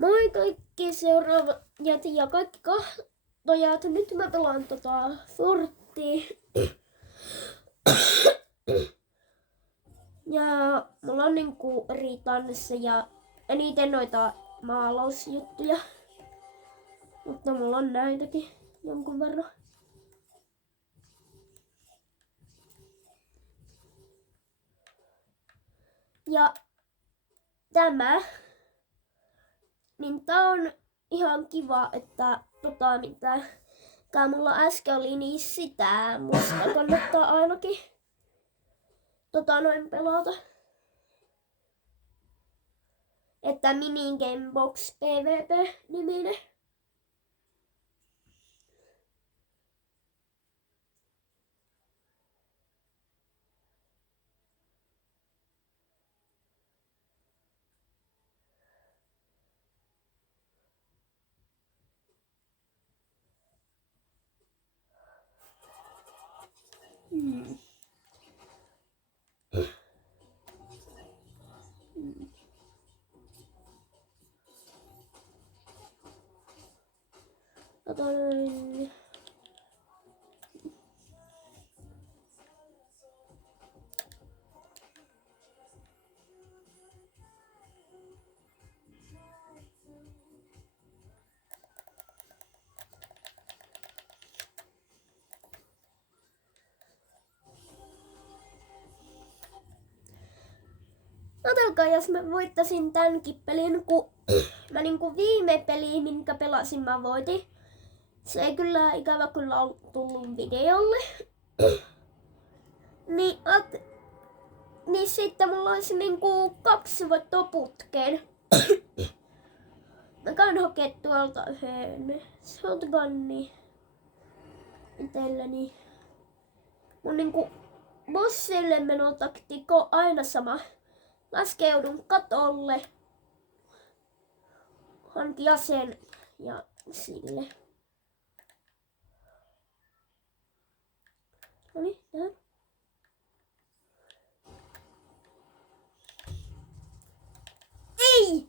Moi kaikki seuraavat ja kaikki kahtojat. Nyt mä pelaan Forttia. Ja mulla on niinku Ritanissa ja eniten noita maalausjuttuja. Mutta mulla on näitäkin jonkun verran. Ja tämä, niin tää on ihan kiva, että mitä mulla äsken oli, niin sitä musta kannattaa ainakin noin pelata. Että Minigamebox PvP-niminen. Ajatelkaa, jos mä voittasin tämänkin pelin, kun mä niinku viime peliin, minkä pelasin, mä voitin. Se ei kyllä ikävä kyllä ollut tullut videolle. Niin sitten mulla olisi niinku 2 voittoa putkeen. Mä käyn hakee tuolta yhden shotgunni itselleni. Mun niinku bossille menotaktiikka on aina sama. Laskeudun katolle, hankin aseen ja sille. Noniin, tähän. Ei!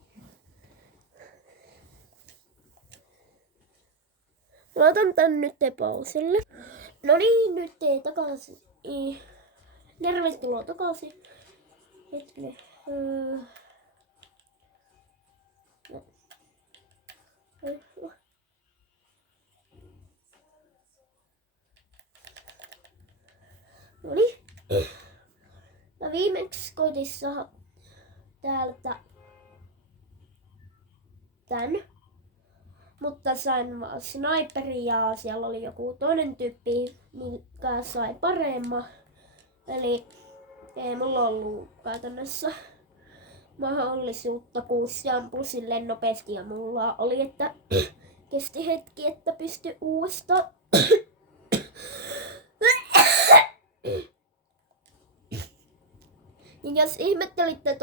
Mä otan tän nyt pauselle. No niin, nyt takaisin. Tervetuloa takaisin. Hetkinen. Noniin. Mä viimeksi koitin saada täältä tän. Mutta sain vaan sniperin ja siellä oli joku toinen tyyppi, mikä sai paremman. Eli ei mulla ollut käytännössä mahdollisuutta, kun se ampui silleen nopeasti ja mulla oli, että kesti hetki, että pystyi uudestaan. Niin jos ihmettelitte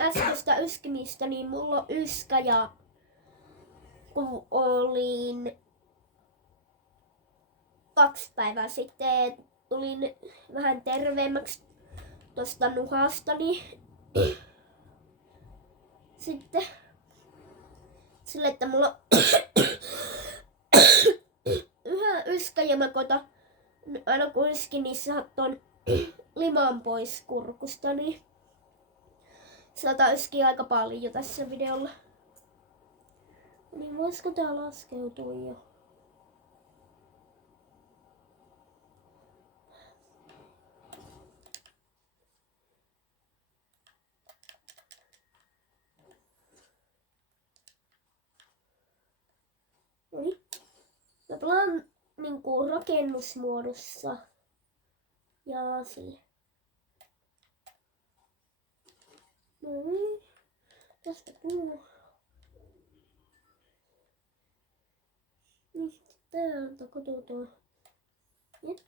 äskeistä yskimistä, niin mulla on yskä ja kun olin 2 päivää sitten, tulin vähän terveemmäksi tosta nuhastani. Sitten sille, että mulla on yhä yskä ja mä koitan aina kun yskin, niin saat ton liman pois kurkusta, niin sieltä yskii aika paljon tässä videolla. Niin voisiko tää laskeutua jo? Noniin. Mä pelaan niinku rakennusmuodossa. Ja sille. Noniin. Tästä puu. Niin täältä katsotaan. Jep.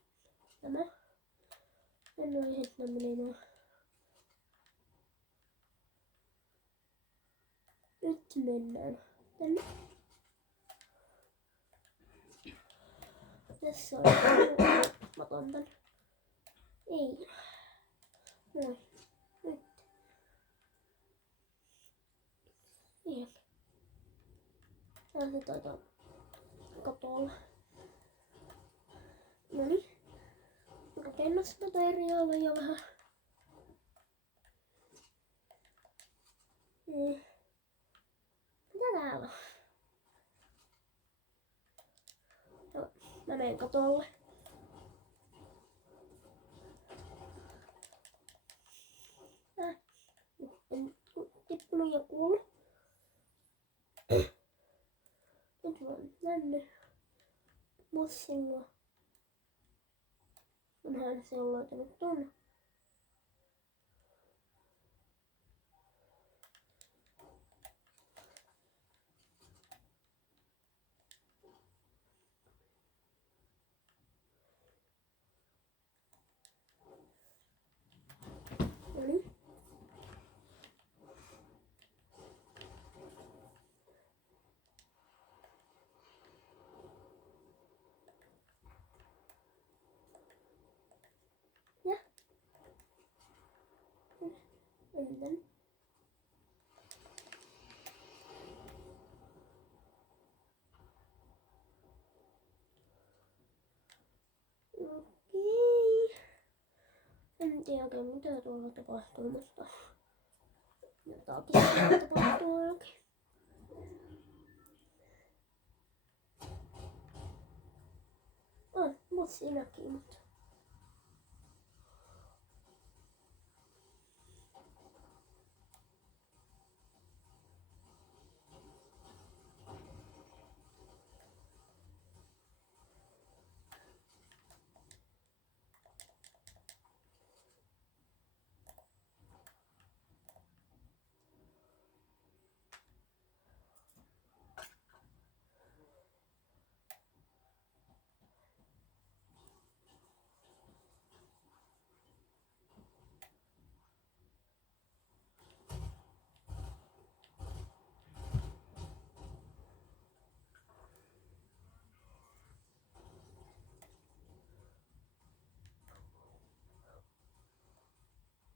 Tämä. Mennään hetken menemään. Nyt mennään tänne. Tässä on. Mä otan tän. Ei. Noin. Nyt. Niin. Ja se taitaa katolla. Noniin. Rakennusmateriaaleja vähän. Mitä täällä on? Joo, mä menen katolle. En tippunut ja kuullut. Nyt mä oon tänne mossilla. Onhan se on laitanut tonne. Noniin. Ja. Ennen. Okei. En tiedä oikein mitä tuolla tapahtuu, mutta jotakin siellä tapahtuu ainakin. Mossi näkyy, mutta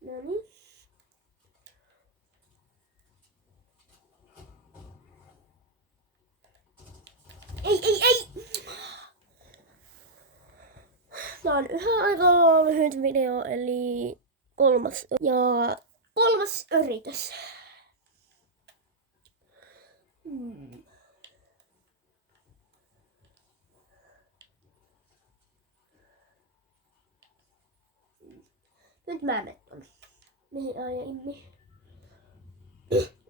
noniin. Ei! Tää on yhä aika lyhyt video, eli kolmas yritys. Nyt mä menen tonne. Mihin aiemmin?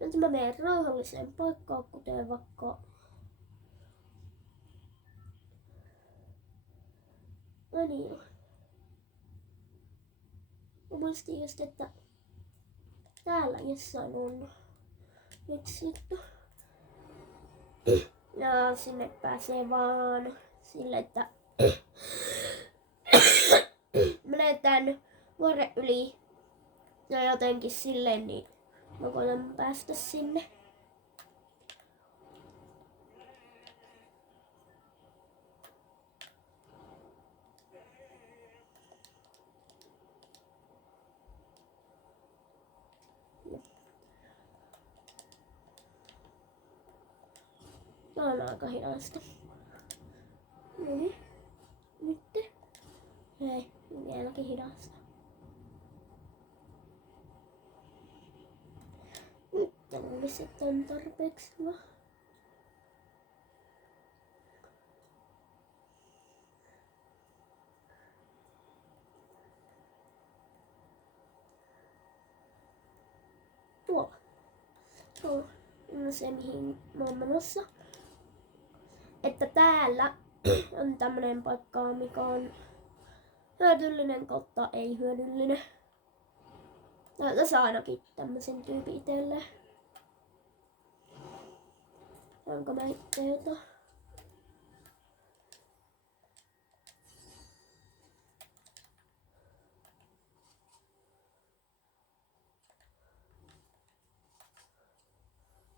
Nyt mä menen rauhalliseen paikkaan, kuten vaikka niin. Mä muistin just, että täällä jossain on yksi juttu. Ja sinne pääsee vaan sille, että menee tän vuoren yli ja jotenkin silleen, niin mä koitan päästä sinne. Tää on aika hidasta. Noniin. Nyt. Hei, vieläkin hidasta. Nyt luulisi, että on tarpeeksi hyvä. Tuolla. Tuolla. Se mihin mä oon menossa. Että täällä on tämmönen paikka, mikä on hyödyllinen kautta ei hyödyllinen. Täältä saa ainakin tämmösen tyypin itselleen. Onko mä itseltä?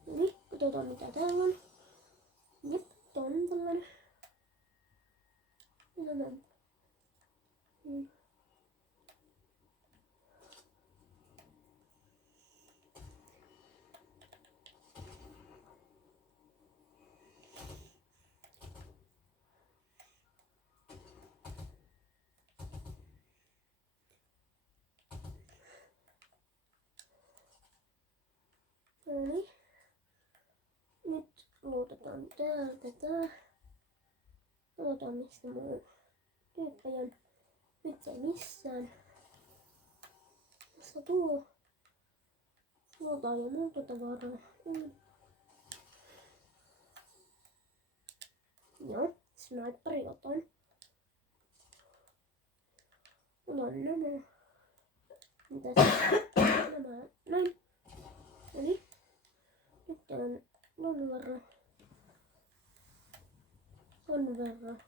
Niin, katsotaan mitä täällä on. Jep, tää on tällainen. Noniin. Nyt luotetaan täältä tää. Katsotaan mistä muu tyyppejä on. Nyt ei missään. Tässä tuo. Tuolta on jo muuta tavaraa. Joo, sniperi otan. Otan nämä. Mitäs? Nämä näin. Noniin. Nyt on ton verran. Ton verran.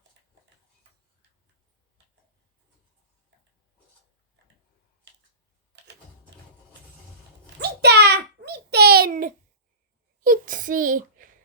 Mitä? Miten? Hitsi.